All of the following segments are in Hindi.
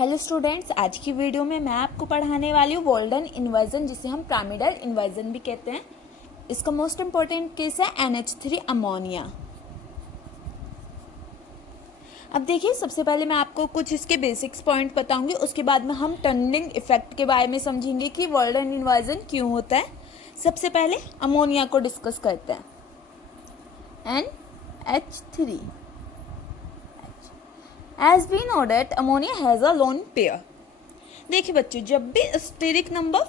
हेलो स्टूडेंट्स, आज की वीडियो में मैं आपको पढ़ाने वाली हूँ वॉल्डन इन्वर्जन, जिसे हम पिरामिडल इन्वर्जन भी कहते हैं। इसका मोस्ट इम्पॉर्टेंट केस है NH3 अमोनिया। अब देखिए, सबसे पहले मैं आपको कुछ इसके बेसिक्स पॉइंट बताऊंगी, उसके बाद में हम टनलिंग इफेक्ट के बारे में समझेंगे कि वॉल्डन इन्वर्जन क्यों होता है। सबसे पहले अमोनिया को डिस्कस करते हैं। NH3। As we know that ammonia has a lone pair। देखिए बच्चों, जब भी स्टेरिक नंबर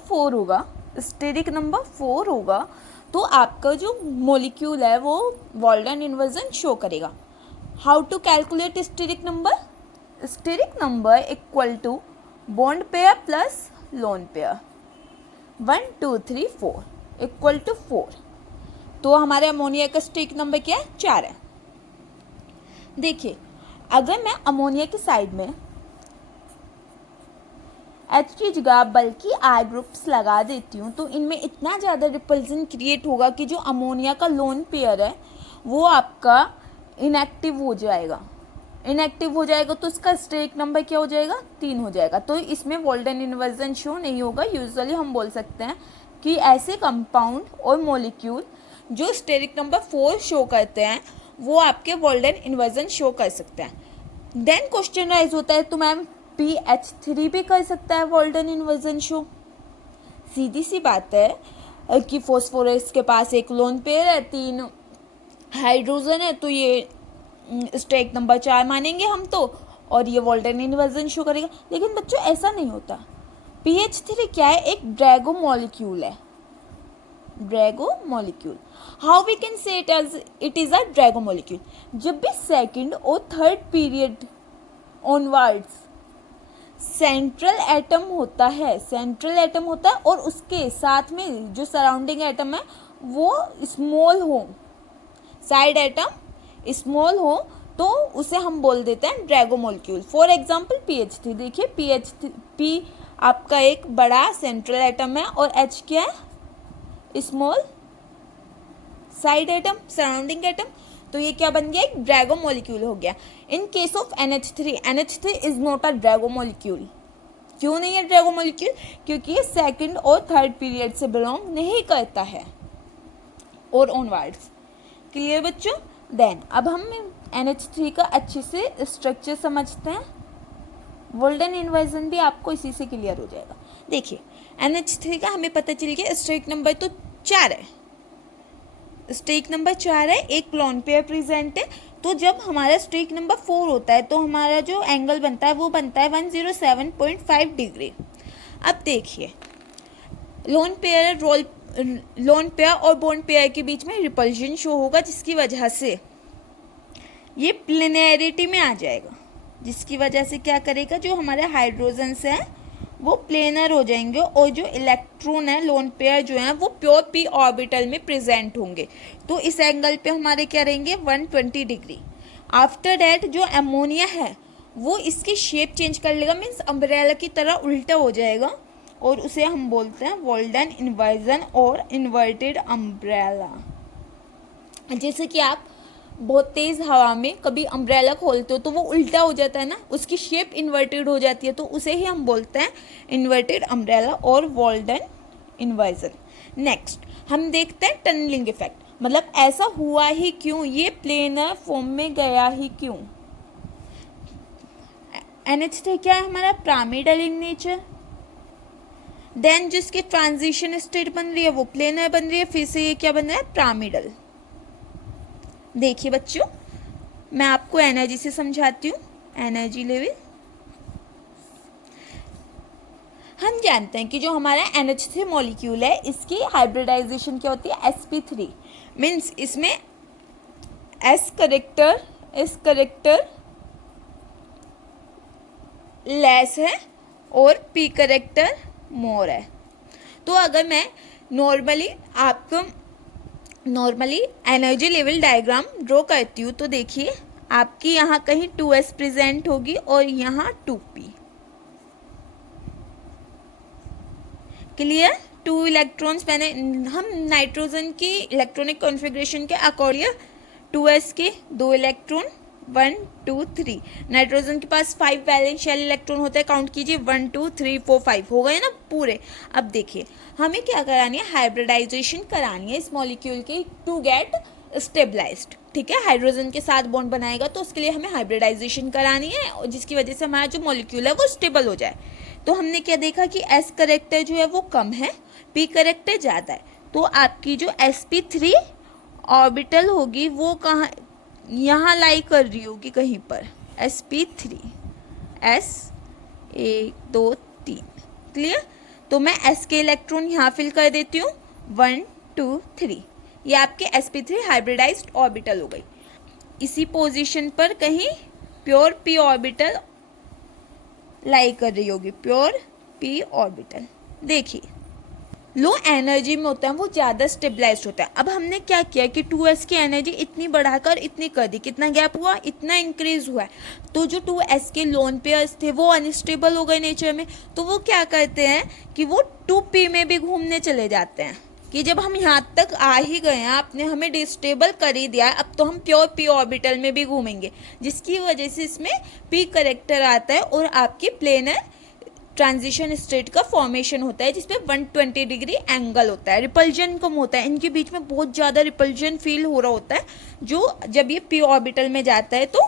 4 होगा तो आपका जो मॉलिक्यूल है वो वॉल्डन इन्वर्जन शो करेगा। How to calculate steric number? Steric number equal to bond pair plus lone pair. 1 2 3 4 equal to 4। तो हमारे अमोनिया का स्टेरिक नंबर क्या है? 4 है। देखिए, अगर मैं अमोनिया की साइड में H की जगह बल्कि I ग्रुप्स लगा देती हूँ तो इनमें इतना ज़्यादा रिपल्सन क्रिएट होगा कि जो अमोनिया का लोन पेयर है वो आपका इनएक्टिव हो जाएगा। तो इसका स्टेरिक नंबर क्या हो जाएगा? 3 हो जाएगा। तो इसमें वॉल्डन इन्वर्जन शो नहीं होगा। यूजुअली हम बोल सकते हैं कि ऐसे कंपाउंड और मॉलिक्यूल जो स्टेरिक नंबर 4 शो करते हैं वो आपके वॉल्डन इन्वर्जन शो कर सकते हैं। देन क्वेश्चन राइज होता है, तो मैम PH3 भी कर सकता है वॉल्डन इन्वर्जन शो? सीधी सी बात है कि फॉस्फोरस के पास एक लोन पेयर है, 3 हाइड्रोजन है, तो ये स्टेरिक नंबर 4 मानेंगे हम तो, और ये वॉल्डन इन्वर्जन शो करेगा। लेकिन बच्चों ऐसा नहीं होता। PH3 क्या है? एक ड्रैगो मॉलिक्यूल है। Drago molecule. How we can say it is a Drago molecule? जब भी सेकंड और third period onwards central atom होता है और उसके साथ में जो सराउंडिंग एटम है वो स्मॉल हो, साइड एटम स्मॉल हो, तो उसे हम बोल देते हैं Drago molecule. For example PH3। देखिए P आपका एक बड़ा सेंट्रल एटम है और H क्या है? Small side atom, surrounding atom. तो ये क्या बन गया? एक ड्रैगो मॉलिक्यूल हो गया। In case of NH3 is not a Drago molecule. क्यों नहीं है ड्रैगो मॉलिक्यूल? क्योंकि ये सेकंड और थर्ड पीरियड से बिलोंग नहीं करता है और ऑनवर्ड्स। क्लियर बच्चों? देन अब हम NH3 का अच्छे से स्ट्रक्चर समझते हैं। वॉल्डन इन्वर्जन भी आपको इसी से क्लियर हो जाएगा। देखिए, NH3 का हमें पता चल गया स्टेरिक नंबर तो 4 है। स्टेरिक नंबर 4 है, एक लोन पेयर प्रेजेंट है। तो जब हमारा स्टेरिक नंबर 4 होता है तो हमारा जो एंगल बनता है वो बनता है 107.5 डिग्री। अब देखिए, लोन पेयर और बॉन्ड पेयर के बीच में रिपल्शन शो होगा, जिसकी वजह से ये प्लेनैरिटी में आ जाएगा। जिसकी वजह से क्या करेगा? जो हमारे हाइड्रोजन्स हैं वो प्लेनर हो जाएंगे और जो इलेक्ट्रॉन है, लोन पेयर जो है, वो प्योर p ऑर्बिटल में प्रेजेंट होंगे। तो इस एंगल पे हमारे क्या रहेंगे? 120 डिग्री। आफ्टर दैट जो अमोनिया है वो इसकी शेप चेंज कर लेगा, मीन्स अम्ब्रेला की तरह उल्टा हो जाएगा, और उसे हम बोलते हैं वॉल्डन इन्वर्जन और इन्वर्टेड अम्ब्रेला। जैसे कि आप बहुत तेज हवा में कभी अम्ब्रेला खोलते हो तो वो उल्टा हो जाता है ना, उसकी शेप इन्वर्टेड हो जाती है, तो उसे ही हम बोलते हैं इन्वर्टेड अम्ब्रेला और वॉल्डन इन्वर्जन। नेक्स्ट हम देखते हैं टनलिंग इफेक्ट। मतलब ऐसा हुआ ही क्यों? ये प्लेनर फॉर्म में गया ही क्यों? NH3 क्या है हमारा? Pyramidal in nature. देन जिसकी ट्रांजिशन स्टेट बन रही है वो प्लेनर बन रही है, फिर से ये क्या बन रहा है? पिरामिडल। देखिए बच्चों, मैं आपको एनर्जी से समझाती हूँ। एनर्जी लेवल हम जानते हैं कि जो हमारा NH3 मॉलिक्यूल है इसकी हाइब्रिडाइजेशन क्या होती है? sp3। मीन्स इसमें S करेक्टर लेस है और P करेक्टर मोर है। तो अगर मैं normally energy level diagram draw करती हूँ तो देखिए, आपकी यहाँ कहीं 2s प्रेजेंट होगी और यहाँ 2p। क्लियर? 2 इलेक्ट्रॉन्स मैंने हम नाइट्रोजन की इलेक्ट्रॉनिक कॉन्फ़िगरेशन के अकॉर्डिंग 2s के 2 इलेक्ट्रॉन 1 2 3। नाइट्रोजन के पास 5 वैलेंस शेल इलेक्ट्रॉन होता है, काउंट कीजिए 1 2 3 4 5 हो गए ना पूरे। अब देखिए हमें क्या करानी है, हाइब्रिडाइजेशन करानी है इस मॉलिक्यूल की टू गेट स्टेबलाइज्ड। ठीक है, हाइड्रोजन के साथ बॉन्ड बनाएगा तो उसके लिए हमें हाइब्रिडाइजेशन करानी है, और जिसकी वजह से हमारा जो मॉलिक्यूल है वो स्टेबल हो जाए। तो हमने क्या देखा कि एस करेक्टर जो है वो कम है, पी करेक्टर ज़्यादा है। तो आपकी जो sp3 ऑर्बिटल होगी वो कहाँ, यहाँ लाई कर रही होगी कहीं पर, sp3 s 1 2 3। क्लियर। तो मैं s के इलेक्ट्रॉन यहाँ फिल कर देती हूँ 1 2 3। ये आपके sp3 हाइब्रिडाइज्ड ऑर्बिटल हो गई। इसी पोजीशन पर कहीं प्योर p ऑर्बिटल लाई कर रही होगी, प्योर p ऑर्बिटल। देखिए लो एनर्जी में होता है वो ज़्यादा स्टेबलाइज्ड होता है। अब हमने क्या किया कि 2s की एनर्जी इतनी बढ़ाकर इतनी कर दी, कितना गैप हुआ, इतना इंक्रीज हुआ है। तो जो 2s के लोन पेयर्स थे वो अनस्टेबल हो गए नेचर में, तो वो क्या करते हैं कि वो 2p में भी घूमने चले जाते हैं कि जब हम यहाँ तक आ ही गए हैं, आपने हमें डिस्टेबल कर ही दिया है, अब तो हम प्योर p ऑर्बिटल में भी घूमेंगे, जिसकी वजह से इसमें p करेक्टर आता है और आपकी प्लेनर ट्रांजिशन स्टेट का फॉर्मेशन होता है जिसमें 120 डिग्री एंगल होता है, रिपल्जन कम होता है, इनके बीच में बहुत ज़्यादा रिपल्जन फील हो रहा होता है, जो जब ये p ऑर्बिटल में जाता है तो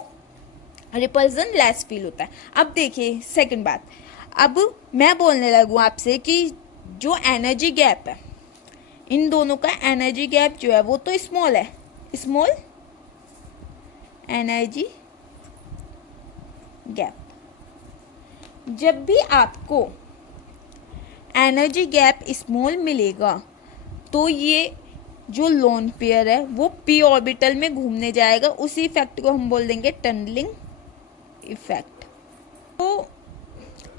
रिपल्जन लेस फील होता है। अब देखिए सेकंड बात, अब मैं बोलने लगूँ आपसे कि जो एनर्जी गैप है इन दोनों का, एनर्जी गैप जो है वो तो स्मॉल है, स्मॉल एनर्जी गैप। जब भी आपको एनर्जी गैप स्मॉल मिलेगा तो ये जो लोन पेयर है वो p ऑर्बिटल में घूमने जाएगा, उसी इफेक्ट को हम बोल देंगे टनलिंग इफेक्ट। तो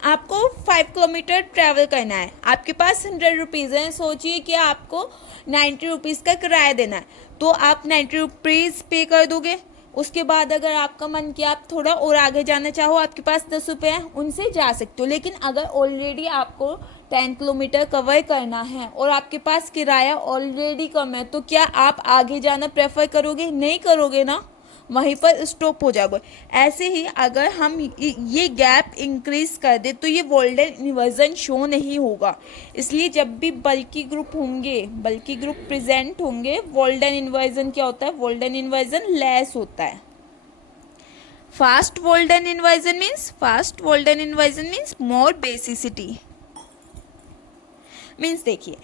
आपको 5 किलोमीटर ट्रैवल करना है, आपके पास 100 रुपीज़ है, सोचिए कि आपको 90 रुपीज़ का किराया देना है, तो आप 90 रुपीज़ पे कर दोगे। उसके बाद अगर आपका मन किया आप थोड़ा और आगे जाना चाहो, आपके पास 10 रुपये हैं, उनसे जा सकते हो। लेकिन अगर ऑलरेडी आपको 10 किलोमीटर कवर करना है और आपके पास किराया ऑलरेडी कम है, तो क्या आप आगे जाना प्रेफर करोगे? नहीं करोगे ना, वहीं पर स्टॉप हो जाओगे। ऐसे ही अगर हम ये गैप इंक्रीज कर दे तो ये वोल्डन इन्वर्जन शो नहीं होगा। इसलिए जब भी बल्की ग्रुप होंगे, बल्की ग्रुप प्रेजेंट होंगे, वोल्डन इन्वर्जन क्या होता है? वोल्डन इन्वर्जन लेस होता है। Fast Walden inversion means more basicity. Means देखिए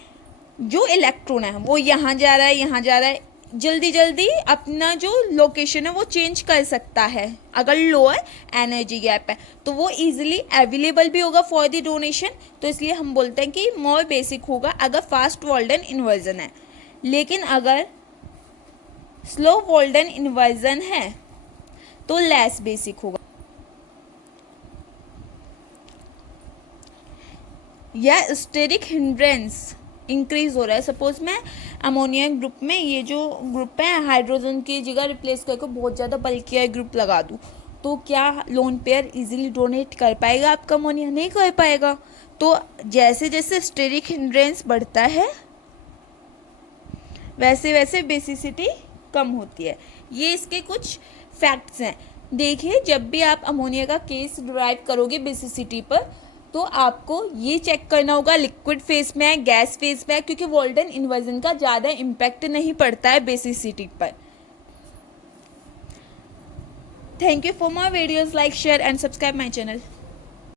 जो इलेक्ट्रॉन है वो यहाँ जा रहा है, यहाँ जा रहा है, जल्दी जल्दी अपना जो लोकेशन है वो चेंज कर सकता है। अगर लोअर एनर्जी गैप है तो वो इजीली अवेलेबल भी होगा फॉर द डोनेशन, तो इसलिए हम बोलते हैं कि मोर बेसिक होगा अगर फास्ट वोल्डन इन्वर्जन है। लेकिन अगर स्लो वोल्डन इन्वर्जन है तो लेस बेसिक होगा। या स्टेरिक हिंड्रेंस इंक्रीज हो रहा है। सपोज मैं अमोनिया ग्रुप में ये जो ग्रुप है हाइड्रोजन की जगह रिप्लेस करके बहुत ज़्यादा बल्कियर ग्रुप लगा दूँ, तो क्या लोन पेयर इजीली डोनेट कर पाएगा आपका अमोनिया? नहीं कर पाएगा। तो जैसे जैसे स्टेरिक हिंड्रेंस बढ़ता है वैसे वैसे बेसिसिटी कम होती है। ये इसके कुछ फैक्ट्स हैं। देखिए जब भी आप अमोनिया का केस डिराइव करोगे बेसिसिटी पर, तो आपको ये चेक करना होगा लिक्विड फेज में है, गैस फेज में है, क्योंकि वोल्डन इन्वर्जन का ज़्यादा इम्पैक्ट नहीं पड़ता है बेसिसिटी पर। Thank you for my videos, like share and subscribe my channel.